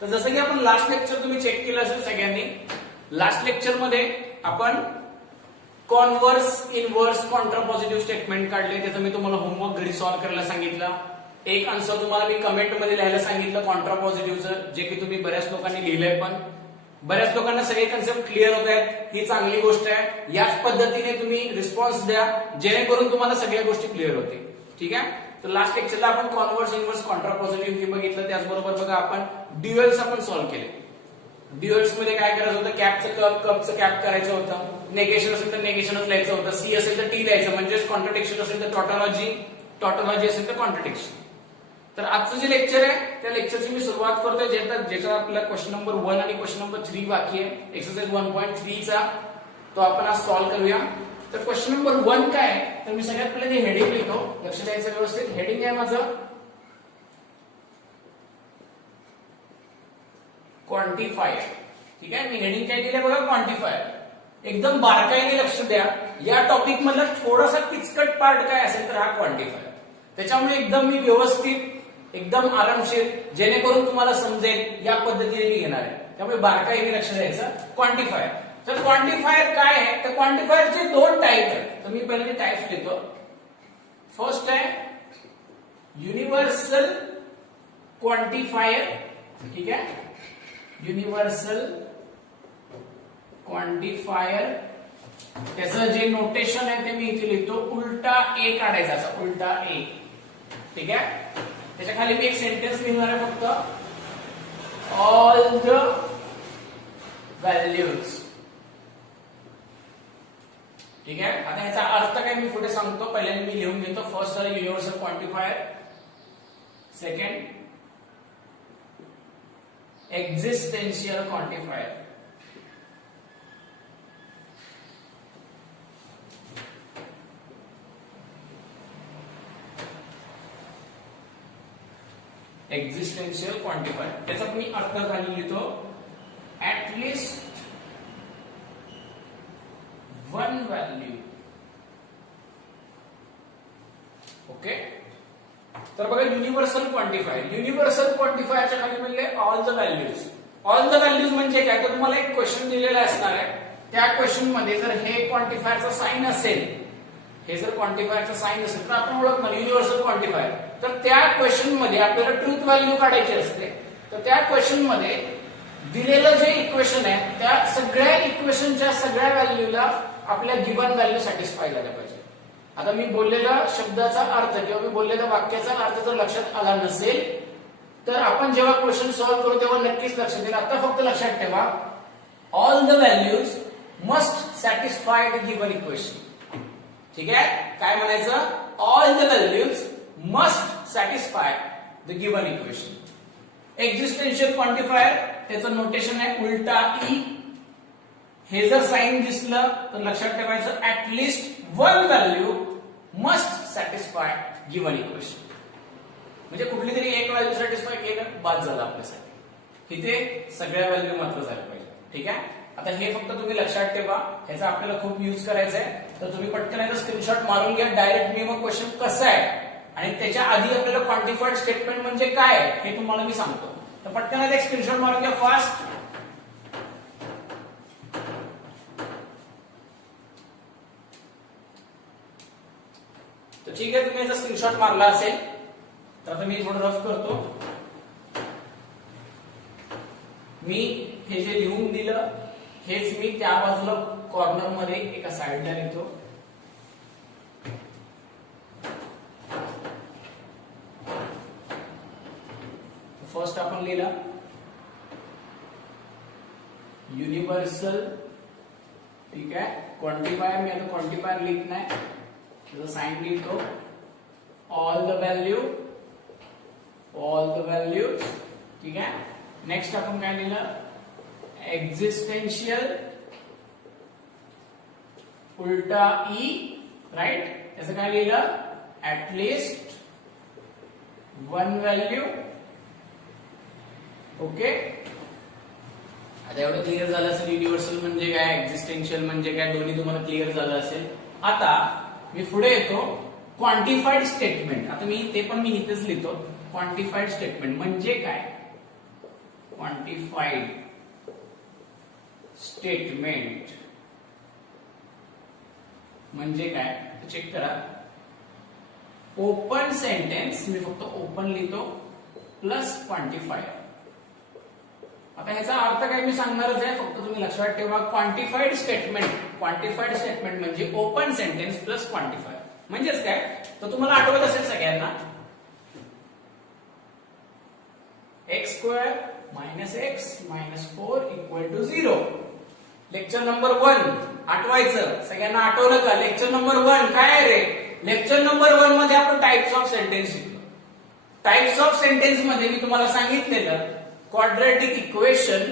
तर जसं की आपण लास्ट लेक्चर तुम्ही चेक केलं असेल सगळ्यांनी, लास्ट लेक्चर मध्ये आपण कॉन्व्हर्स, इनव्हर्स, कॉन्ट्रापॉझिटिव्ह स्टेटमेंट काढले. त्याचं मी तुम्हाला होमवर्क घरी सॉल्व्ह करायला सांगितलं. एक आन्सर तुम्हाला मी कमेंट मध्ये लिहायला सांगितलं कॉन्ट्रापॉझिटिव्हचं, जे की तुम्ही बऱ्याच लोकांनी लिहिलंय, पण बऱ्याच लोकांना सगळे कन्सेप्ट क्लिअर होत आहेत. ही चांगली गोष्ट आहे. याच पद्धतीने तुम्ही रिस्पॉन्स द्या जेणेकरून तुम्हाला सगळ्या गोष्टी क्लिअर होतील. ठीक आहे. तर लास्ट लेक्चरला आपण कॉन्व्हर्स, इनव्हर्स, कॉन्ट्रापॉझिटिव्ह हे बघितलं. त्याचबरोबर बघा आपण ड्युएल्स आपण सॉल्व्ह केले. ड्युएल्स मध्ये काय करायचं होतं, कॅपचं कप, कपचं कॅप करायचं होतं. नेगेशन असेल तर नेगेशनच लिहायचं होतं. सी असेल तर टी लिहायचं, म्हणजेच कॉन्ट्रडिक्शन असेल तर टॉटॉलॉजी, टॉटॉलॉजी असेल तर कॉन्ट्रडिक्शन. तर आजचं जे लेक्चर आहे त्या लेक्चरची मी सुरुवात करतोय ज्याच्यात आपल्याला क्वेश्चन नंबर 1 आणि क्वेश्चन नंबर 3 बाकी आहे. एक्सरसाइज 1.3 चा तो आपण आज सॉल्व्ह करूया. तर क्वेश्चन नंबर 1 काय आहे, तर मी सगळ्यात पहिले हेडिंग लिहितो. लक्ष द्यायचं व्यवस्थित. हेडिंग आहे माझं क्वांटिफायर. ठीक आहे. मी हेडिंग काय दिलंय बघा, क्वांटिफायर. एकदम बारकाईने लक्ष द्या. या टॉपिक मधला थोडासा किचकट पार्ट काय असेल तर हा क्वांटिफायर. त्याच्यामुळे एकदम मी व्यवस्थित, एकदम आरामशीर, जेणेकरून तुम्हाला समजेल या पद्धतीने मी घेणार आहे. त्यामुळे बारकाईने लक्ष द्यायचं. क्वांटिफायर. तर क्वांटिफायर काय आहे, तर क्वांटिफायरचे 2 टाईप आहेत. तर मी पहिले टाईप्स लिहितो. फर्स्ट आहे युनिव्हर्सल क्वांटिफायर. ठीक आहे. Universal quantifier. त्याचं जे नोटेशन आहे ते मी इथे लिहितो. उलटा ए काढायचा, असा उलटा ए. ठीक आहे. त्याच्या खाली मी एक सेंटेन्स लिहिणार आहे फक्त. All the values. ठीक आहे. आता ह्याचा अर्थ काय मी पुढे सांगतो. पहिल्यांदा मी लिहून घेतो. फर्स्ट झालं universal quantifier. Second existential quantifier. Existential quantifier. त्याचा मी अर्थ खाली लिहितो. At least one value. ओके. तर बघा युनिव्हर्सल क्वांटिफायर. युनिव्हर्सल क्वांटिफायरच्या खाली म्हणले all the values. All the values म्हणजे काय, तर तुम्हाला एक क्वेश्चन दिलेला असणार आहे. त्या क्वेश्चन मध्ये जर हे क्वांटिफायरचा साइन असेल, हे जर क्वांटिफायरचा साइन असेल तर आपण ओळखणार युनिव्हर्सल क्वांटिफायर. तर त्या क्वेश्चन मध्ये आपल्याला ट्रूथ व्हॅल्यू काढायची असते. तर त्या क्वेश्चन मध्ये दिलेलं जे इक्वेशन आहे त्या सगळ्या इक्वेशनच्या सगळ्या व्हॅल्यूला आपल्या गिवन व्हॅल्यू सॅटिस्फाय झाल्या पाहिजे. आता मी बोललेला शब्दाचा अर्थ किंवा मी बोललेल्या वाक्याचा अर्थ जर लक्षात आला नसेल तर आपण जेव्हा क्वेश्चन सॉल्व्ह करू तेव्हा नक्कीच लक्षात येईल. आता फक्त लक्षात ठेवा, all the values must satisfy the given equation. ठीक आहे. काय म्हणायचं, all the values must satisfy the given equation. Existential quantifier त्याचं नोटेशन आहे उलटा ई. हे जर साइन दिसलं तर लक्षात ठेवायचं at least one value must satisfy given equation. म्हणजे कुठली तरी एक व्हॅल्यू सॅटिस्फाय केलं बाद झालं आपल्यासाठी. इथे सगळ्या व्हॅल्यू मात्र झाल्या पाहिजे. ठीक आहे. आता हे फक्त तुम्ही लक्षात ठेवा. ह्याचा आपल्याला खूप यूज करायचा आहे. तर तुम्ही पटकन याचा स्क्रीनशॉट मारून घ्या. डायरेक्ट मी मग क्वेश्चन कसं आहे आणि त्याच्या आधी आपल्याला क्वांटिफाईड स्टेटमेंट म्हणजे काय हे तुम्हाला मी सांगतो. तर पटकन एक स्क्रीनशॉट मारून घ्या फास्ट. तर ठीक आहे, तुम्ही याचा स्क्रीनशॉट मारला असेल तर आता मी थोडं रफ करतो. मी हे जे लिहून दिलं हेच मी त्या बाजूला कॉर्नर मध्ये एका साइडला लिहितो. फर्स्ट आपण लिहिला युनिव्हर्सल. ठीक आहे. क्वांटिफायर मी आता क्वांटिफायर लिहित नाही, त्याचं साइन लिहितो. All the value, all the values. ठीक आहे. नेक्स्ट आपण काय लिहिलं, एक्झिस्टेन्शियल उलटा ई. राईट. त्याचं काय लिहिलं, ऍटलिस्ट वन व्हॅल्यू. ओके. आता एवढं क्लिअर झालं असेल युनिव्हर्सल म्हणजे काय, एक्झिस्टेन्शियल म्हणजे काय, दोन्ही तुम्हाला क्लिअर झालं असेल. आता मी पुढे येतो क्वांटिफाईड स्टेटमेंट. आता मी ते पण मी इथेच लिहितो. क्वांटिफाईड स्टेटमेंट म्हणजे काय, क्वांटिफाईड स्टेटमेंट म्हणजे काय चेक करा. ओपन सेंटेन्स, मी फक्त ओपन लिहितो, प्लस क्वांटिफायर. आता ह्याचा अर्थ काय मी सांगणारच आहे, फक्त तुम्ही लक्षात ठेवा. क्वांटिफाईड स्टेटमेंट म्हणजे ओपन सेंटेन्स प्लस क्वांटिफायर. म्हणजेच काय, तर तुम्हाला आठवत असेल सगळ्यांना, x square minus x minus 4 equal to 0. Lecture number 1 आठवायचं. सगळ्यांना आठवलं का? लेक्चर नंबर 1 काय आहे रे? लेक्चर नंबर 1 मध्ये आपण टाइप्स ऑफ सेंटेन्स शिकलो. टाइप्स ऑफ सेंटेन्स मध्ये मी तुम्हाला सांगितलेलं क्वाड्रॅटिक इक्वेशन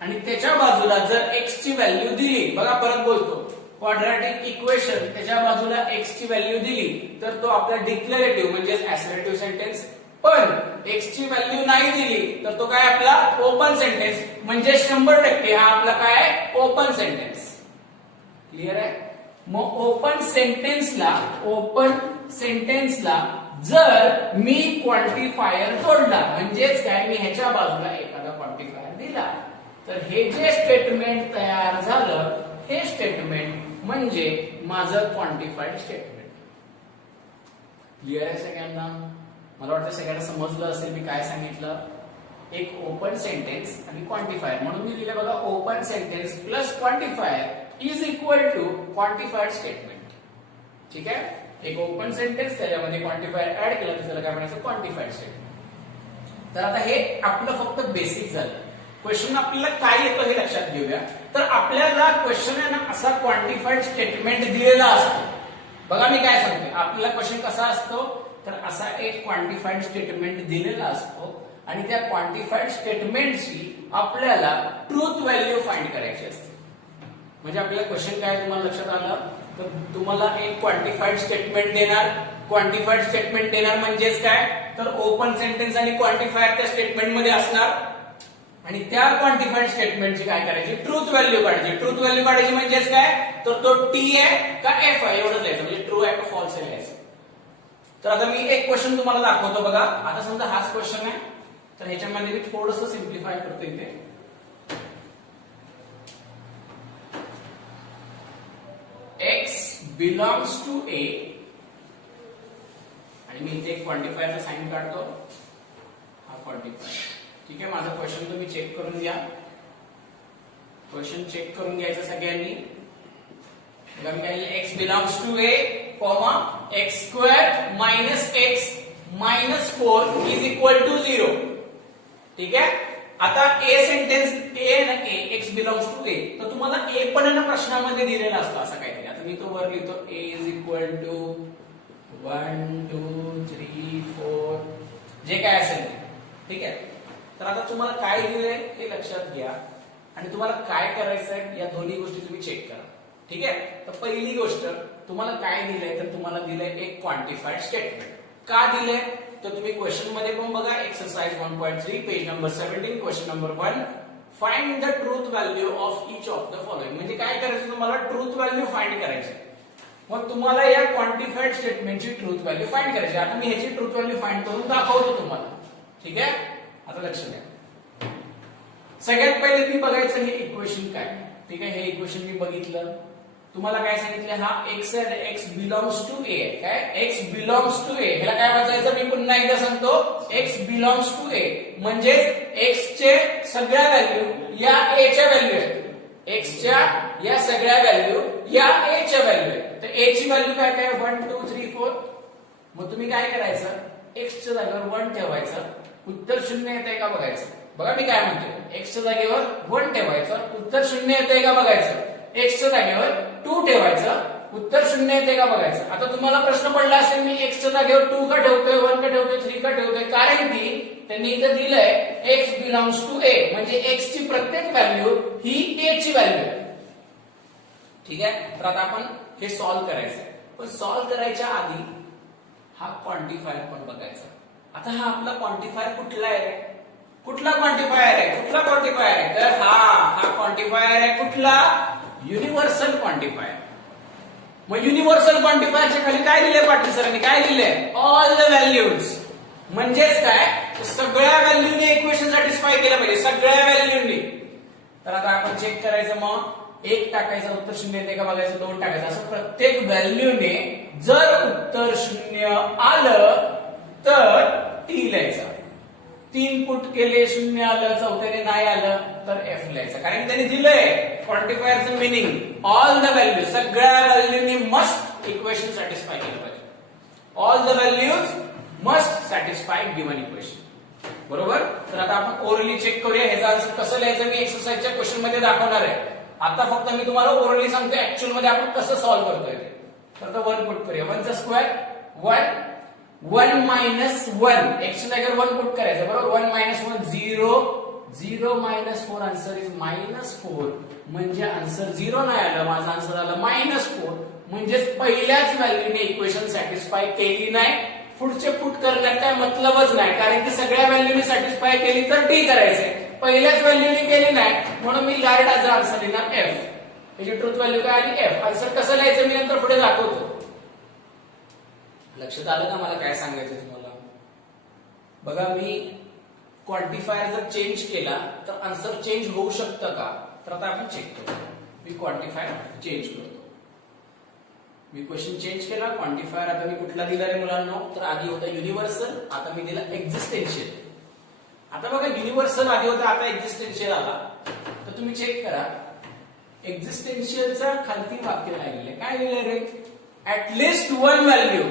आणि त्याच्या बाजूला जर एक्स ची व्हॅल्यू दिली, बघा परत बोलतो, क्वाड्रॅटिक इक्वेशन त्याच्या बाजूला एक्स ची व्हॅल्यू दिली तर तो आपला डिक्लेरेटिव्ह म्हणजे असर्टिव्ह सेंटेन्स. पण एक्स ची व्हॅल्यू नाही दिली तर तो काय आपला ओपन सेंटेन्स म्हणजे 100% हा आपला काय ओपन सेंटेन्स. क्लिअर आहे? मग ओपन सेंटेन्सला जर मी क्वांटिफायर जोडला, म्हणजेच काय, मी ह्याच्या बाजूला एखादा क्वांटिफायर दिला, तर हे जे स्टेटमेंट तयार झालं हे स्टेटमेंट म्हणजे माझं क्वांटिफाईड स्टेटमेंट. क्लिअर आहे सगळ्यांना? मला वाटतं सगळ्यांना समजलं असेल मी काय सांगितलं. एक ओपन सेंटेन्स आणि क्वांटिफायर म्हणून मी दिलं बघा, open sentence plus quantifier is equal to quantified statement. ठीक आहे? एक ओपन सेंटेन्स त्याच्यामध्ये क्वांटिफायर ऍड केलं तर त्याला काय म्हणायचं, क्वांटिफाईड स्टेटमेंट. तर आता हे आपलं फक्त बेसिक झालं. क्वेश्चन आपल्याला काय येतो हे लक्षात घेऊया. तर आपल्याला क्वेश्चन आहे ना असा क्वांटिफाईड स्टेटमेंट दिलेला असतो. बघा मी काय सांगते, आपल्याला क्वेश्चन कसा असतो, तर असा एक क्वांटिफाईड स्टेटमेंट दिलेला असतो आणि त्या क्वांटिफाईड स्टेटमेंटची आपल्याला ट्रूथ व्हॅल्यू फाइंड करायची असते. म्हणजे आपल्याला क्वेश्चन काय तुम्हाला लक्षात आलं, तर तुम्हाला एक क्वांटिफाईड स्टेटमेंट देणार. क्वांटिफाईड स्टेटमेंट देणार म्हणजेच काय, तर ओपन सेंटेन्स आणि क्वांटिफायर त्या स्टेटमेंट मध्ये असणार आणि त्या क्वांटिफाईड स्टेटमेंटची काय करायची, ट्रूथ व्हॅल्यू काढायची. ट्रूथ व्हॅल्यू काढायची म्हणजेच काय, तर तो टी आहे का एफ आहे एवढंच लिहायचं, म्हणजे ट्रू आहे का फॉल्स आहे लिहायचं. तर आता मी एक क्वेश्चन तुम्हाला दाखवतो बघा. आता समजा हाच क्वेश्चन आहे, तर ह्याच्यामध्ये मी थोडंसं सिम्प्लिफाय करतो इथे. x belongs to a आणि मी इथे क्वांटिफायरचा साइन काढतो, हा क्वांटिफायर. ठीक आहे? माझा क्वेश्चन तुम्ही चेक करून घ्या. क्वेश्चन चेक करून घ्यायचं सगळ्यांनी. बघा मी काय, x belongs to a, x square minus x minus 4 is equal to 0. ठीक आहे? आता ए सेंटेन्स एक्स बिलॉंग्स टू ए, तर तुम्हाला ए पण ना प्रश्नामध्ये दिलेला असतो असा काहीतरी. आता मी तो वर लिहितो, ए इज इक्वल टू 1 2 3 4 जे काय असेल. ठीक आहे? तर आता तुम्हाला काय दिलंय हे लक्षात घ्या आणि तुम्हाला काय करायचंय या दोन्ही गोष्टी तुम्ही चेक करा. ठीक आहे? तर पहिली गोष्ट तुम्हाला काय दिलंय, तर तुम्हाला दिलंय एक क्वांटिफाईड स्टेटमेंट. का दिलंय तर तुम्ही क्वेश्चन मध्ये पण बघा, exercise 1.3 page number 17 question number 1, find the truth value of each of the following. म्हणजे काय करायचं, तुम्हाला ट्रूथ व्हॅल्यू फाइंड करायची. मग तुम्हाला या क्वांटिफाईड स्टेटमेंटची ट्रूथ व्हॅल्यू फाइंड करायची. आता मी ह्याची ट्रूथ व्हॅल्यू फाइंड करून दाखवतो तुम्हाला. ठीक आहे? आता लक्ष द्या. सगळ्यात पहिले मी बघायचं हे इक्वेशन काय. ठीक आहे? हे इक्वेशन मी बघितलं, तुम्हाला काय सांगितलं, हा एक्स बिलॉंग्स टू ए. काय एक्स बिलॉंग्स टू ए, ह्याला काय वाचायचं मी पुन्हा एकदा सांगतो, एक्स बिलॉंग्स टू ए म्हणजे एक्स चे सगळ्या व्हॅल्यू या ए च्या व्हॅल्यू आहेत. एक्स च्या या सगळ्या व्हॅल्यू या ए च्या व्हॅल्यू आहेत. तर ए ची व्हॅल्यू काय काय 1 2 3 4. मग तुम्ही काय करायचं, एक्स च्या जागेवर 1 ठेवायचं, उत्तर 0 येतंय का बघायचं. बघा मी काय म्हणतो, एक्स च्या जागेवर 1 ठेवायचं, उत्तर 0 येतंय का बघायचं. एक्स च्या जागेवर 2 ठेवायचं, उत्तर 0 येते का बघायचं. आता तुम्हाला प्रश्न पडला असेल, मी एक्स च्या जागेवर 2 का ठेवतोय, 1 का ठेवतोय, 3 का ठेवतोय, कारण की त्यांनी इथं दिलंय एक्स बिलॉंग्स टू ए, म्हणजे एक्स ची प्रत्येक व्हॅल्यू ही ए ची व्हॅल्यू आहे. ठीक आहे? तर आता आपण हे सॉल्व्ह करायचं, पण सॉल्व्ह करायच्या आधी हा क्वांटिफायर पण बघायचा. आता हा आपला क्वांटिफायर कुठला आहे, कुठला क्वांटिफायर आहे, कुठला क्वांटिफायर आहे, तर हा क्वांटिफायर आहे कुठला, युनिव्हर्सल क्वांटिफायर. मग युनिव्हर्सल क्वांटिफायरच्या खाली काय दिले पाटील सरांनी, काय दिले, ऑल द व्हॅल्यूज. म्हणजेच काय, सगळ्या व्हॅल्यूने इक्वेशन सॅटिस्फाय केलं पाहिजे, सगळ्या तर आता आपण चेक करायचं, मग 1 टाकायचं उत्तर 0 येते का बघायचं, 2 टाकायचं, असं प्रत्येक व्हॅल्यूने जर उत्तर 0 आलं तर टी लिहायचा, 3 पुट केले 0 आलं, चौथ्याने नाही आलं तर एफ लिहायचं. कारण त्यांनी दिलंय क्वांटिफायरचं मिनिंग ऑल द व्हॅल्यू, सगळ्या व्हॅल्यूनी मस्ट इक्वेशन सॅटिस्फाय केलं पाहिजे. All the values must satisfy given equation. बरोबर. तर आता आपण ओरली चेक करूया, ह्याचा आन्सर कसं लिहायचं मी एक्सरसाइजच्या क्वेश्चन मध्ये दाखवणार आहे. आता फक्त मी तुम्हाला ओरली सांगतो, ऍक्च्युअल मध्ये आपण कसं सॉल्व्ह करतोय ते. तर आता 1 पुट करूया, 1 चा स्क्वेअर 1, 1 मायनस 1, एक्स च्या जागेवर 1 पुट करायचं. बरोबर. 1 मायनस 1 0, 0 मायनस 4 आन्सर इज -4. म्हणजे आन्सर 0 नाही आलं, माझा आन्सर आला -4. म्हणजेच पहिल्याच व्हॅल्यूने इक्वेशन सॅटिस्फाय केली नाही. पुढचे पुट करण्यात काय मतलबच नाही, कारण की सगळ्या व्हॅल्यूने सॅटिस्फाय केली तर टी करायचंय, पहिल्याच व्हॅल्यूने केली नाही, म्हणून मी डायरेक्ट आज आन्सर लिहिणार एफ. याची ट्रुथ व्हॅल्यू काय आणि एफ. आन्सर कसं लिहायचं मी नंतर पुढे दाखवतो. लक्षात आलं का मला काय सांगायचं तुम्हाला. बघा, मी क्वांटिफायर जर चेंज केला तर आन्सर चेंज होऊ शकतं का, तर आता आपण चेक करू. मी क्वांटिफायर चेंज करतो, मी क्वेश्चन चेंज केला. क्वांटिफायर आता मी कुठला दिला रे मुलांनो, तर आधी होता युनिव्हर्सल, आता मी दिला एक्झिस्टेन्शियल. आता बघा, युनिव्हर्सल आधी होता, आता एक्झिस्टेन्शियल आला. तर तुम्ही चेक करा, एक्झिस्टेन्शियलचा खालती वाक्य लिहिलेलं काय लिहिलंय रे, at least 1 value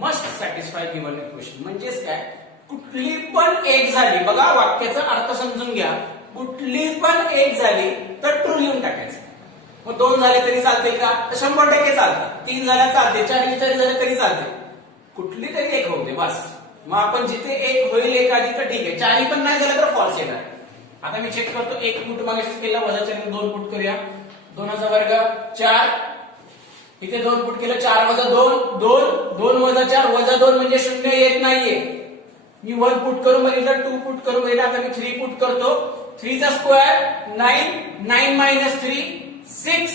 must satisfy given equation. म्हणजेच काय, कुठली पण एक झाली, बघा वाक्याचा अर्थ समजून घ्या, कुठली पण एक झाली तर ट्रू लिहून टाकायचं. मग 2 झाले तरी चालतील का, तर 100% चालतात. 3 झाल्या चालते, 4 झाले तरी चालते, कुठली तरी एक होते बस. मग आपण जिथे एक होईल एखादी तर ठीक आहे, 4 पण नाही झालं तर फॉल्स येणार. आता मी चेक करतो, 1 पुट मागाशीच केला, वजा 4 2 पुट करूया. 2 चा वर्ग 4, इथे 2 पुट केलं, 4 वजा 2 2, 2 वजा 4 वजा 2 म्हणजे 0 येत नाहीये. मी 1 पुट करून बघितलं, 2 पुट करून बघितलं, आता मी 3 पुट करतो. 3 चा स्क्वेअर 9, 9 मायनस 3 6,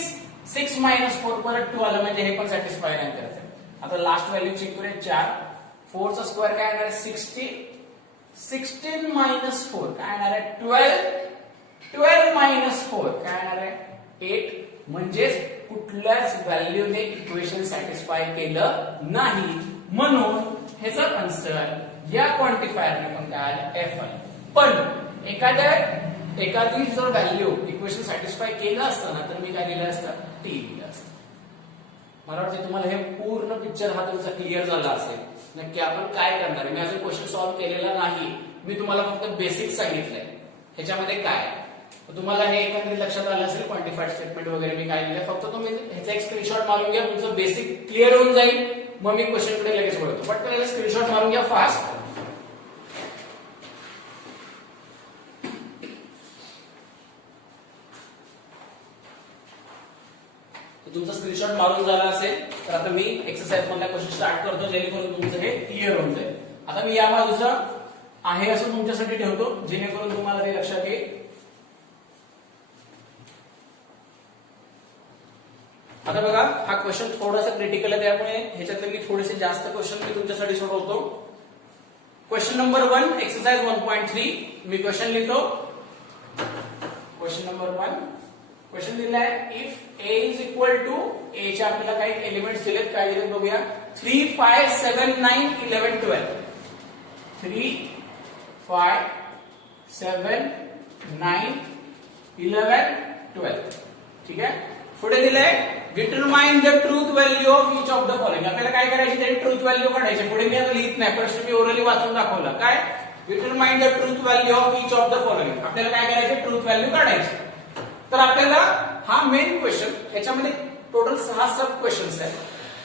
6 मायनस 4 परत 2 आलं, म्हणजे हे पण सॅटिस्फाय नाही करायचं. आता लास्ट व्हॅल्यू चेक करूया, 4, 4 चा स्क्वेअर काय येणार आहे 60, 16 मायनस 4 काय येणार आहे 12, 12 मायनस 4 काय येणार आहे 8. म्हणजेच कुठल्याच व्हॅल्यूने इक्वेशन सॅटिस्फाय केलं नाही, म्हणून ह्याचा आन्सर या क्वांटिफायरने पण काय आलं एफ आलं. पण एखादी जर व्हॅल्यू इक्वेशन सॅटिस्फाय केलं असतं ना, तर मी काय लिहिलं असतं टी लिहिलं असतं. मला वाटतं तुम्हाला हे पूर्ण पिक्चर हा तुमचा क्लिअर झाला असेल. नक्की आपण काय करणार आहे, मी अजून क्वेश्चन सॉल्व्ह केलेला नाही, मी तुम्हाला फक्त बेसिक सांगितलंय ह्याच्यामध्ये काय. तुम्हाला हे एकंदरीत लक्षात आलं असेल, क्वांटिफाईड स्टेटमेंट वगैरे मी काय लिहिलंय. फक्त तुम्ही ह्याचा एक स्क्रीनशॉट मारून घ्या, तुमचं बेसिक क्लिअर होऊन जाईल. मग मी क्वेश्चन कडे लगेच वळतो. पटकन याचा स्क्रीनशॉट मारून घ्या फास्ट. तुमचा स्क्रीनशॉट मारून झाला असेल तर आता मी एक्सरसाइज मधला क्वेश्चन स्टार्ट करतो, जेणेकरून तुमचं हे क्लिअर होऊन जाईल. आता मी या बाजूचा आहे असं तुमच्यासाठी ठेवतो, जेणेकरून तुम्हाला ते लक्षात येईल. आता बघा, हा क्वेश्चन थोडासा क्रिटिकल आहे, त्यामुळे ह्याच्यातले मी थोडेसे जास्त क्वेश्चन मी तुमच्यासाठी सोडवतो. Question number 1, exercise 1.3. मी क्वेश्चन लिहितो. क्वेश्चन नंबर 1 क्वेश्चन दिलाय, if a is equal to, a चे आपल्याला काही एलिमेंट्स दिलेत, काय दिलेत बघूया. 3, 5, 7, 9, 11, 12. 3, 5, 7, 9, 11, 12. ठीक आहे. पुढे दिलंय, determine the truth value of each of the following. आपल्याला काय करायची, त्याची ट्रूथ व्हॅल्यू काढायची. पुढे मी आता लिहित नाही, प्रश्न मी ओरली वाचून दाखवला. काय, determine the truth value of each of the following. आपल्याला काय करायचे, ट्रूथ व्हॅल्यू काढायची. तर आपल्याला हा मेन क्वेश्चन, याच्यामध्ये टोटल 6 सब क्वेश्चन्स आहेत.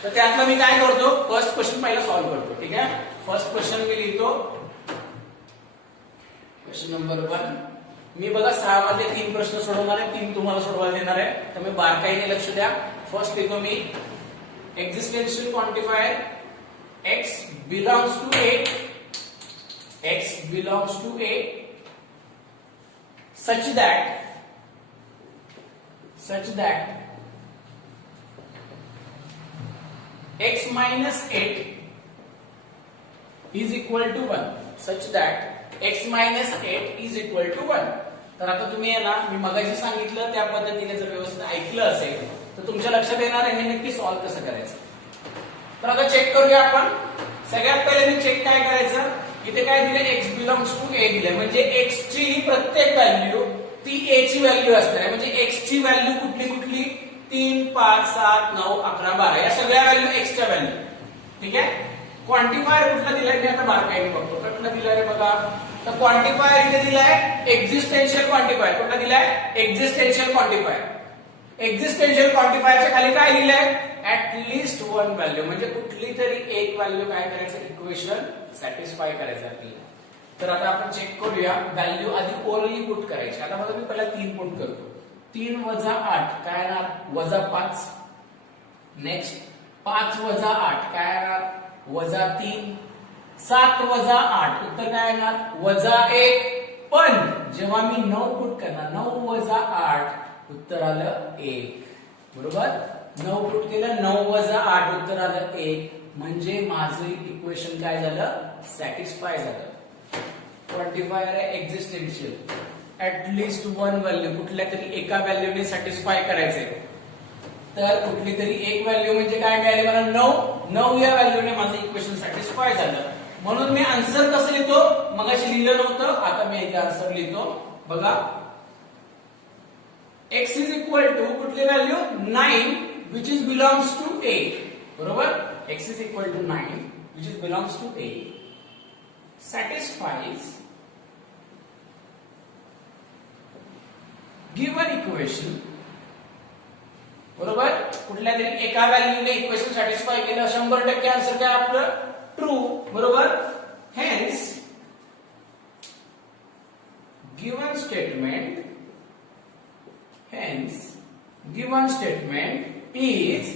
तर त्यातला मी काय करतो, फर्स्ट क्वेश्चन पहिला सॉल्व्ह करतो. ठीक आहे. फर्स्ट क्वेश्चन मी लिहितो, क्वेश्चन नंबर 1. मी बघा 6 मध्ये 3 प्रश्न सोडवणार आहे, 3 तुम्हाला सोडवायला देणार आहे. तर मी बारकाईने लक्ष द्या. फर्स्ट लिहितो मी, existential quantifier x belongs to a, x belongs to a such that x minus 8 is equal to 1, such that x minus 8 is equal to 1. तर आता तुम्ही आहे ना, मी मगाशी सांगितलं त्या पद्धतीने जर व्यवस्थित ऐकलं असेल तर तुमच्या लक्षात येणार आहे हे नक्की सॉल्व्ह कसं करायचं. तर आता चेक करूया आपण. सगळ्यात पहिले मी चेक काय करायचं, इथे काय दिले, x बिलॉंग्स टू a दिले, म्हणजे x ची प्रत्येक व्हॅल्यू ती a ची व्हॅल्यू असणार आहे. म्हणजे x ची व्हॅल्यू कुठली कुठली, 3, 5, 7, 9, 11, 12 या सगळ्या व्हॅल्यू x च्या व्हॅल्यू. ठीक आहे. क्वांटिफायर कुठला दिलाय मी आता बारकाईने बघतो. कुठला दिलाय बघा, तर क्वांटिफायर इथे दिलाय एक्झिस्टेन्शियल क्वांटिफायर. कुठला दिलाय, एक्झिस्टेन्शियल क्वांटिफायर. एक्झिस्टेन्शियल क्वांटिफायरच्या खाली काय लिहिलंय, ऍट लिस्ट वन व्हॅल्यू, म्हणजे कुठली तरी एक व्हॅल्यू काय करायचं, इक्वेशन सॅटिस्फाय करायचं आपल्याला. तर आता आपण चेक करूया. व्हॅल्यू आधी ओरली पुट करायची. आता बघा मी पहिला 3 पुट करतो. 3 वजा 8 काय येणार, वजा 5. नेक्स्ट 5 वजा 8 काय येणार, वजा 3. 7 वजा 8 उत्तर काय येणार, वजा 1. पण जेव्हा मी 9 पुट करणार, 9 वजा 8 उत्तर आलं 1. बरोबर, 9 पुट केलं, 9 वजा 8 उत्तर आलं 1. म्हणजे माझं इक्वेशन काय झालं, सॅटिस्फाय झालं. क्वांटिफायर आहे existential, at least one value, कुठल्या तरी एका व्हॅल्यूने सॅटिस्फाय करायचंय. तर कुठली तरी एक व्हॅल्यू म्हणजे काय मिळाली मला, 9 या व्हॅल्यूने माझं इक्वेशन सॅटिस्फाय झालं. म्हणून मी आन्सर कसं लिहितो, मगाशी लिहिलं नव्हतं, आता मी इथे आन्सर लिहितो. बघा, x इज इक्वल टू कुठली value, 9 which is belongs to a. बरोबर, x is equal to 9 which is belongs to a satisfies given equation. बरोबर, कुठल्या तरी एका व्हॅल्यूने इक्वेशन सॅटिस्फाय केलं, 100% आन्सर काय आपलं, ट्रू. बरोबर, hence given statement is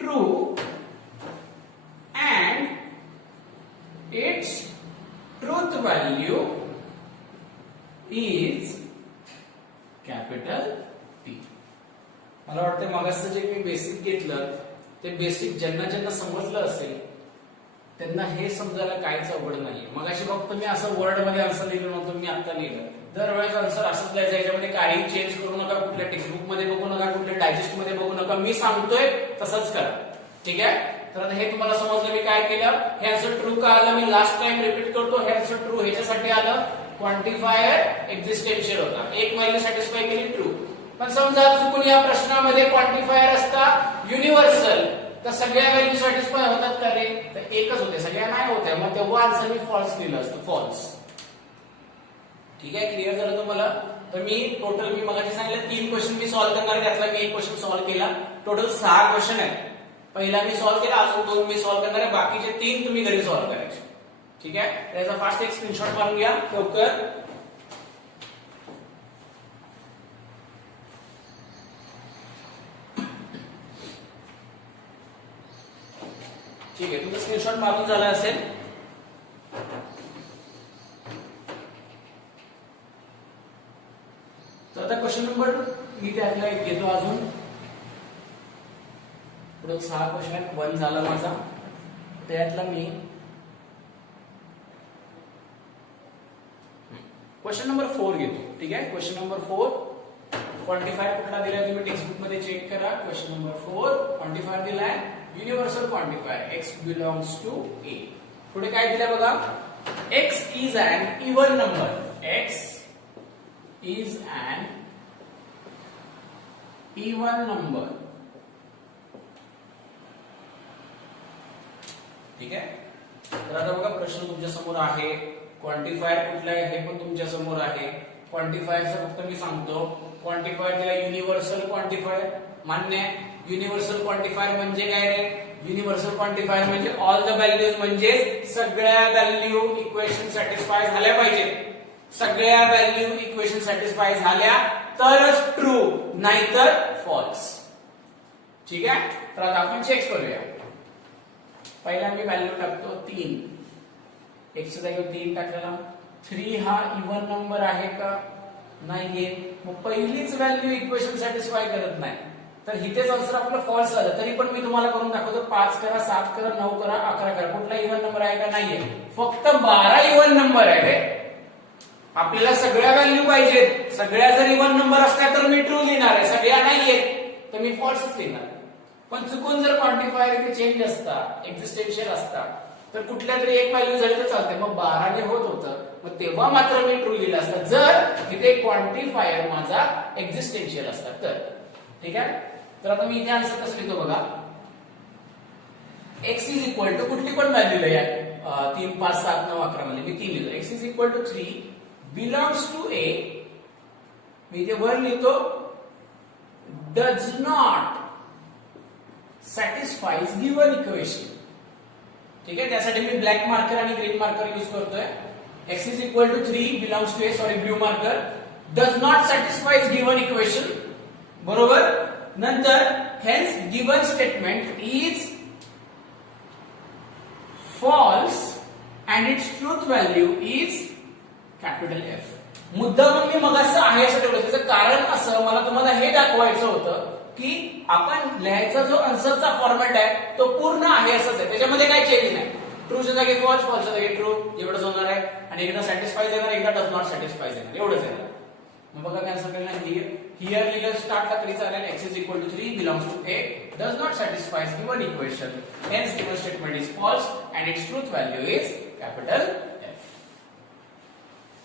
true and its truth value is capital T. मला वाटतं मागासचं जे मी बेसिक घेतलं ते बेसिक ज्यांना समजलं असेल त्यांना हे समजायला काहीच अवघड नाहीये. मगाशी फक्त मी असं वर्ड मध्ये आन्सर लिहिलं नव्हतं, मी आता लिहिलं. दरवेळेस आन्सर असंच लिहायचं, याच्यामध्ये काही चेंज करू नका, कुठल्या टेक्स्टबुक मध्ये बघू नका, कुठल्या डायजेस्ट मध्ये बघू नका. मी सांगतोय तसंच करा. ठीक आहे. तर आता हे तुम्हाला समजलं मी काय केलं. हे आन्सर ट्रू का आलं, मी लास्ट टाइम रिपीट करतो. हे आन्सर ट्रू ह्याच्यासाठी आलं, क्वांटिफायर एक्झिस्टेन्शियल होता, एक व्हॅल्यू सॅटिस्फाय केली, ट्रू. पण समजा चुकून या प्रश्नामध्ये क्वांटिफायर असता युनिव्हर्सल, तर सगळ्या व्हॅल्यू सॅटिस्फाय होतात का रे, तर एकच होते, सगळ्या नाही होत्या. मग तेव्हा आन्सर मी फॉल्स लिहिलं असतं, फॉल्स. ठीक आहे, क्लिअर झालं तुम्हाला. तर मी टोटल मी मगाशी सांगितलं 3 क्वेश्चन मी सॉल्व्ह करणार, त्यातला मी एक क्वेश्चन सॉल्व्ह केला. टोटल 6 क्वेश्चन आहेत. पहिला मी सॉल्व्ह केला, अजून 2 मी सॉल्व्ह करणार आहे, बाकीचे 3 तुम्ही घरी सॉल्व्ह करायचे. ठीक आहे, त्याचा फास्ट एक स्क्रीनशॉट मारून घ्या लवकर. ठीक आहे, तुमचा स्क्रीनशॉट मारून झाला असेल. तर आता क्वेश्चन नंबर मी त्यातला एक घेतो अजून. पुढे 6 क्वेश्चन 1 झाला माझा, त्यातला मी क्वेश्चन नंबर 4 घेतो. ठीक आहे, क्वेश्चन नंबर 4 क्वांटिफायर कुठला दिलाय तुम्ही टेक्स्टबुक मध्ये चेक करा. क्वेश्चन नंबर 4 क्वांटिफायर दिलाय universal quantifier, x belongs to a. पुढे काय दिलंय बघा, x is an even number, x is an even number. ठीक आहे. तर आता बघा प्रश्न तुमच्या समोर आहे, क्वांटिफायर कुठला आहे हे पण तुमच्या समोर आहे. क्वांटिफायरचं फक्त मी सांगतो. क्वांटिफायर दिला युनिव्हर्सल क्वांटिफायर, मान्य आहे. युनिव्हर्सल क्वांटिफायर म्हणजे काय रे, युनिव्हर्सल क्वांटिफायर म्हणजे ऑल द व्हॅल्यूज, म्हणजे सगळ्या व्हॅल्यू इक्वेशन सॅटिस्फाय झाल्या पाहिजे. सगळ्या व्हॅल्यू इक्वेशन सॅटिस्फाय झाल्या तरच ट्रू, नाहीतर फॉल्स. ठीक आहे. तर आता आपण चेक करूया. पहिला मी व्हॅल्यू टाकतो 3, x च्या जागेवर 3 टाकलेला. 3 हा इवन नंबर आहे का, नाहीये. मग पहिलीच व्हॅल्यू इक्वेशन सॅटिस्फाय करत नाही, तर इथेच आन्सर आपलं फॉल्स झालं. तरी पण मी तुम्हाला करून दाखवतो. 5 करा, 7 करा, 9 करा, 11 करा, कुठला इवन नंबर आहे का, नाहीये. फक्त 12 इवन नंबर आहे रे. आपल्याला सगळ्या व्हॅल्यू पाहिजेत. सगळ्या जर इव्हन नंबर असल्या तर मी ट्रू लिहिणार आहे, सगळ्या नाहीयेत तर मी फॉल्सच लिहिणार. पण चुकून जर क्वांटिफायर इथे चेंज असतात, एक्झिस्टेन्शियल असतात, तर कुठल्या तरी एक व्हॅल्यू झाली तर चालते. मग 12 ने होत होतं, मग तेव्हा मात्र मी ट्रू लिहिलं असतं जर इथे क्वांटिफायर माझा एक्झिस्टेन्शियल असतात तर. ठीक आहे. तर आता मी इथे आन्सर कसं लिहितो बघा. x इज इक्वल टू कुठली पण व्हॅल्यू लिहा, 3 5 7 9 11 मध्ये मी 3 लिहितो. x is equal to 3 belongs to a, मी इथे वर लिहितो does not satisfies given equation. ठीक आहे. त्यासाठी मी ब्लॅक मार्कर आणि ग्रीन मार्कर यूज करतोय. x is equal to 3 belongs to a, sorry blue marker, does not satisfies given equation. बरोबर. नंतर hence given statement is false and its truth value is capital F. मुद्दा म्हणून मी मगाचं आहे असं ठेवलं. त्याचं कारण असं, मला तुम्हाला हे दाखवायचं होतं की आपण लिहायचा जो आन्सरचा फॉर्मॅट आहे तो पूर्ण आहे असंच आहे, त्याच्यामध्ये काही चेंज नाही. ट्रूच्या जागी फॉल्स, फॉल्सच्या जागी ट्रू एवढंच होणार आहे. आणि एकदा सॅटिस्फाईज येणार, एकदा डज नॉट सॅटिस्फाईज येणार, एवढंच आहे. मग बघा कॅन्सल केलं. हियर लिहिलं स्टार्टला तरी चालेल. x is equal to 3 belongs to a, does not satisfy given equation, hence given statement is false and its truth value is capital F.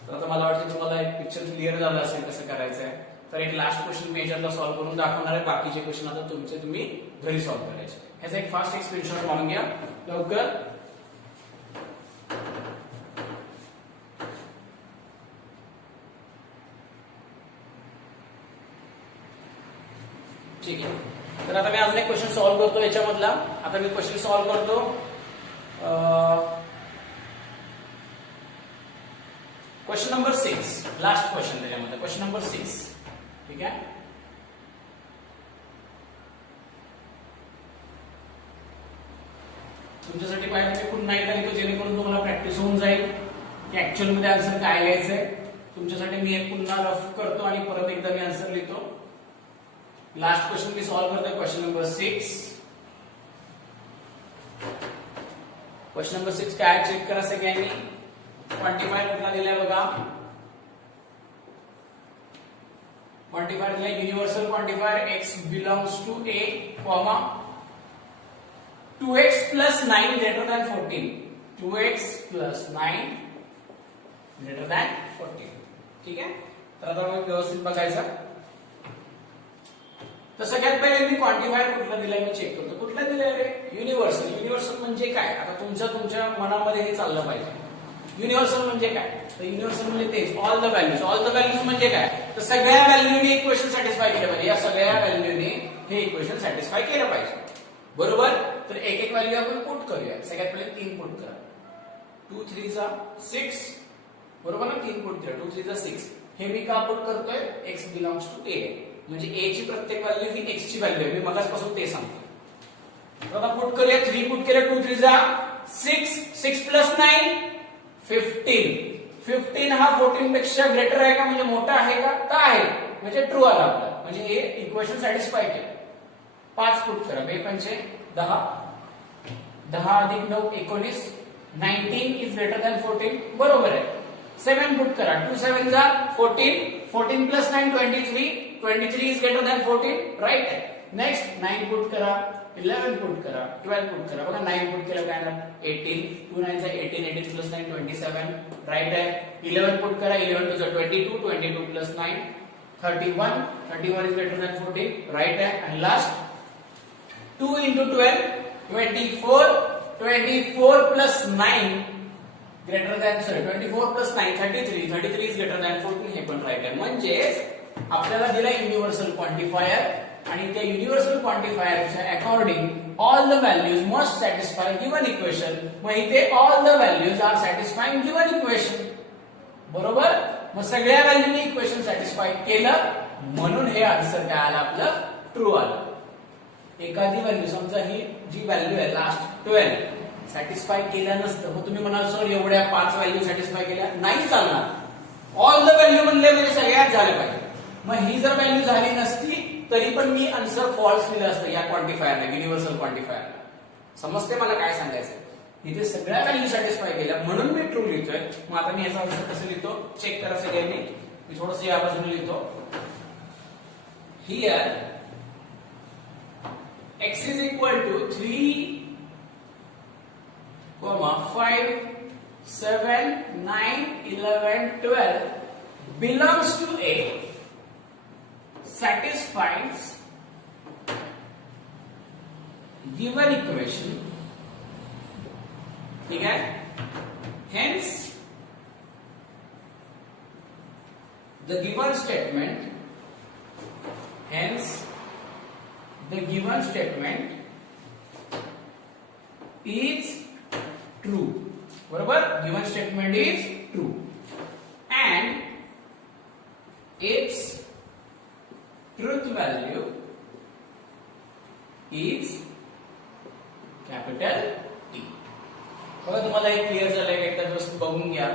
तर आता मला वाटतं तुम्हाला एक पिक्चर क्लिअर झालं असेल कसं करायचंय. तर एक लास्ट क्वेश्चन मी याच्यातला सॉल्व्ह करून दाखवणार आहे. बाकीचे क्वेश्चन आता तुम्ही घरी सॉल्व्ह करायचे. ह्याचा एक फास्ट एक स्क्रीनशॉट मारून घ्या लवकर. ठीक आहे. तर आता मी अजून एक क्वेश्चन सॉल्व्ह करतो याच्यामधला. आता मी क्वेश्चन सॉल्व्ह करतो. क्वेश्चन नंबर 6, लास्ट क्वेश्चन त्याच्यामध्ये, क्वेश्चन नंबर 6. ठीक आहे. तुमच्यासाठी पाहिजे मी पुन्हा एकदा लिहितो जेणेकरून तुम्हाला प्रॅक्टिस होऊन जाईल की ऍक्च्युअल मध्ये आन्सर काय लिहायचंय. तुमच्यासाठी मी एक पुन्हा रफ करतो आणि परत एकदा मी आन्सर लिहितो. लास्ट क्वेश्चन मी सॉल्व्ह करतोय. Question number 6. क्वेश्चन नंबर 6 काय चेक करा सगळ्यांनी. क्वांटिफायर कुठला दिलाय बघा. क्वांटिफायर दिलाय universal quantifier x belongs to a, 2x plus 9 greater than 14. 2x plus 9 greater than 14. ठीक आहे. तर आता मग व्यवस्थित बघायचं. तर सगळ्यात पहिले मी क्वांटिफायर कुठला दिलाय मी चेक करतो. कुठला दिलाय रे. युनिव्हर्सल. युनिव्हर्सल म्हणजे काय. आता तुमच्या मनामध्ये हे चाललं पाहिजे. युनिव्हर्सल म्हणजे काय. तर युनिव्हर्सल म्हणजे तेच all the values. All the values म्हणजे काय. तर सगळ्या व्हॅल्यूने इक्वेशन सॅटिस्फाय केलं पाहिजे. या सगळ्या व्हॅल्यूने हे इक्वेशन सॅटिस्फाय केलं पाहिजे. बरोबर. तर एक एक व्हॅल्यू आपण पुट करूया. सगळ्यात पहिले 3 पुट करा. 2 3 जा 6. बरोबर ना. 3 पुट करा. 2 3 जा 6. हे मी का पुट करतोय. x बिलॉंग्स टू a, म्हणजे a ची प्रत्येक व्हॅल्यू ही x ची व्हॅल्यू आहे. मी मगाचपासून ते सांगतो. तर आता पुट करूया. 3 पुट केलं. 2 3 जा 6. 6 प्लस 9 15. 15 हा 14 पेक्षा ग्रेटर आहे का, म्हणजे मोठा आहे का, तर आहे, म्हणजे ट्रू आला आपला, म्हणजे हे इक्वेशन सॅटिस्फाय केलं. 5 पुट करा. 2 पंचे 10. 10 अधिक 9 19. 19 इज ग्रेटर दॅन 14. बरोबर आहे. 7 पुट करा. 2 7 जा 14. 14 plus 9 23. 23 is greater than 14. Right आहे. नेक्स्ट 9 पुट करा. 11 पुट करा. 12 पुट करा. बघा 9 पुट केलं काय ना 18. 2 9 जा 18. 18 प्लस 9 27. राईट आहे. 11 पुट करा. 11 2 जा 22. 22 plus 9 31. 31 is greater than 14. Right आहे. आणि last 2 into 12 24. 24 plus 9 greater than 24 plus 9 33. 33 is greater than 14. हे पण राईट आहे. म्हणजेच आपल्याला दिला युनिव्हर्सल क्वांटिफायर आणि त्या युनिव्हर्सल क्वांटिफायरच्या according all the values must satisfy given equation. मग इथे all the values are satisfying given equation. बरोबर. मग सगळ्या व्हॅल्यूने इक्वेशन सॅटिस्फाय केलं म्हणून हे आन्सर काय आलं आपलं ट्रू आलं. एखादी व्हॅल्यू समजा ही जी व्हॅल्यू आहे लास्ट 12 सॅटिस्फाय केल्या नसतं, मग तुम्ही म्हणाल सर एवढ्या 5 व्हॅल्यू सॅटिस्फाय केल्या नाही चालणार. ऑल द व्हॅल्यू म्हणले म्हणजे सगळ्यात झाले पाहिजे. मग ही जर व्हॅल्यू झाली नसती तरी पण मी आन्सर फॉल्स दिलं असतं या क्वांटिफायरला, युनिव्हर्सल क्वांटिफायरला. समजते मला काय सांगायचं. इथे सगळ्या व्हॅल्यू सॅटिस्फाय केल्या म्हणून मी ट्रू लिहितोय. मग आता मी याचा आन्सर कसं लिहितो चेक करा सगळ्यांनी. मी थोडंसं या बाजूने लिहितो. Here x is equal to 3, 5, 7, 9, 11, 12 belongs to A, satisfies given equation. ठीक है. Hence the given statement is true. बरोबर. Given statement is true and its truth value is capital T. बघा तुम्हाला हे क्लिअर झालंय का? एकदा जस्ट बघून घ्या.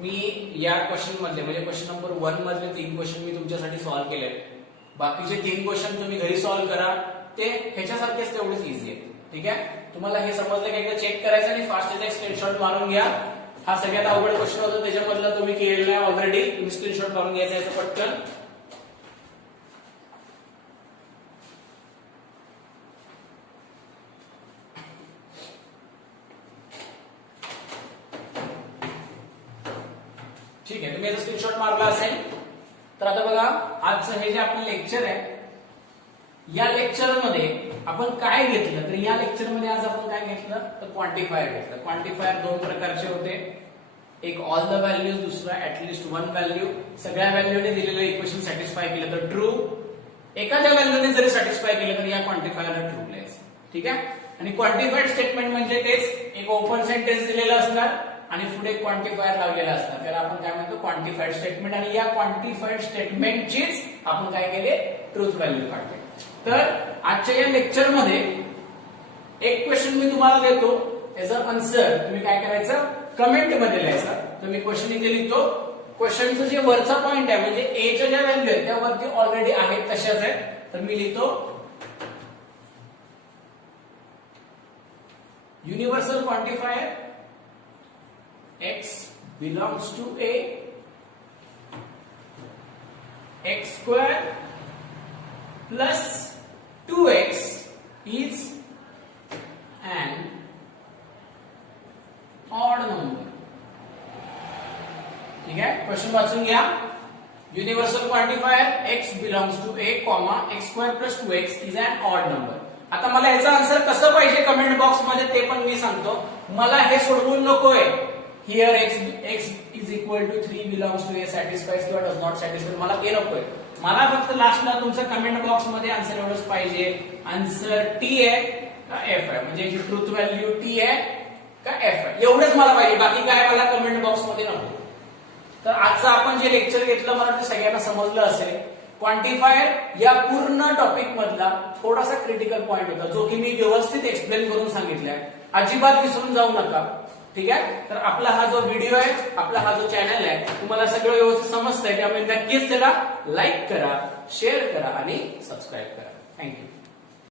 मी या क्वेश्चन मध्ये म्हणजे क्वेश्चन नंबर 1 मधले 3 क्वेश्चन मी तुमच्यासाठी सॉल्व्ह केले. बाकीचे 3 क्वेश्चन तुम्ही घरी सॉल्व्ह करा. ते ह्याच्यासारखेच तेवढेच इझी आहेत. ठीक आहे. तुम्हाला हे समजलं का? एकदा चेक करायचं आणि फास्ट त्याचा एक स्क्रीनशॉट मारून घ्या. हा सगळ्यात अवघड क्वेश्चन होता त्याच्यामधला तुम्ही केलेला आहे ऑलरेडी. तुम्ही स्क्रीनशॉट मारून घ्यायचा याचं पटकन. ठीक आहे. तुम्ही याचा स्क्रीनशॉट मारला असेल तर आता बघा आजचं हे जे आपलं लेक्चर आहे या लेक्चर मध्ये आपण काय घेतलं तर या लेक्चर मध्ये आज आपण काय घेतलं तर क्वांटिफायर घेतलं. क्वांटिफायर 2 प्रकारचे होते. एक ऑल द व्हॅल्यूज, दुसरा ऍटलिस्ट 1 व्हॅल्यू. सगळ्या व्हॅल्यूने दिलेलं इक्वेशन सॅटिस्फाय केलं तर ट्रू. एखाद्या व्हॅल्यूने जरी सॅटिस्फाय केलं तर या क्वांटिफायरला ट्रू लिहायचं. ठीक आहे. आणि क्वांटिफाईड स्टेटमेंट म्हणजे तेच एक ओपन सेंटेन्स दिलेलं असणार आणि पुढे क्वांटिफायर लावलेला असणार. त्याला आपण काय म्हणतो क्वांटिफाईड स्टेटमेंट. आणि या क्वांटिफाईड स्टेटमेंटचीच आपण काय केले ट्रूथ व्हॅल्यू काढले. तर आजच्या या लेक्चर मध्ये एक क्वेश्चन मी तुम्हाला देतो. त्याचं आन्सर तुम्ही काय करायचं कमेंट मध्ये लिहायचं. तर मी क्वेश्चन इथे लिहितो. क्वेश्चनचं जे वरचा पॉइंट आहे म्हणजे ए च्या ज्या व्हॅल्यू आहेत त्या वरती ऑलरेडी आहेत तशाच आहेत. तर मी लिहितो universal quantifier x belongs to A, x square plus 2x is an odd number. ठीक है. क्वेश्चन वाचून घ्या. Universal quantifier x belongs to A, x square plus 2x is an odd number. आता मला याचा आन्सर कसं पाहिजे कमेंट बॉक्स मध्ये ते पण मी सांगतो. मला हे सोडवून नकोय. Here x is equal to 3 belongs to A satisfies किंवा does not satisfy मला हे नकोय. मला फक्त लास्टला तुमचं कमेंट बॉक्स मध्ये आन्सर एवढंच पाहिजे. आन्सर T आहे का F आहे म्हणजे याची ट्रूथ व्हॅल्यू T आहे का F आहे एवढंच मला पाहिजे. बाकी काय मला कमेंट बॉक्स मध्ये नको. तर आजचं आपण जे लेक्चर घेतलं मला ते सगळ्यांना समजलं असेल. क्वांटिफायर या पूर्ण टॉपिक मधला थोडासा क्रिटिकल पॉइंट होता जो की मी व्यवस्थित एक्सप्लेन करून सांगितलाय. अजिबात विसरून जाऊ नका. ठीक आहे. तर आपला हा जो व्हिडिओ आहे आपला हा जो चॅनल आहे तुम्हाला सगळं व्यवस्थित समजतंय त्यामुळे नक्कीच त्याला लाईक करा, शेअर करा आणि सबस्क्राईब करा. थँक्यू.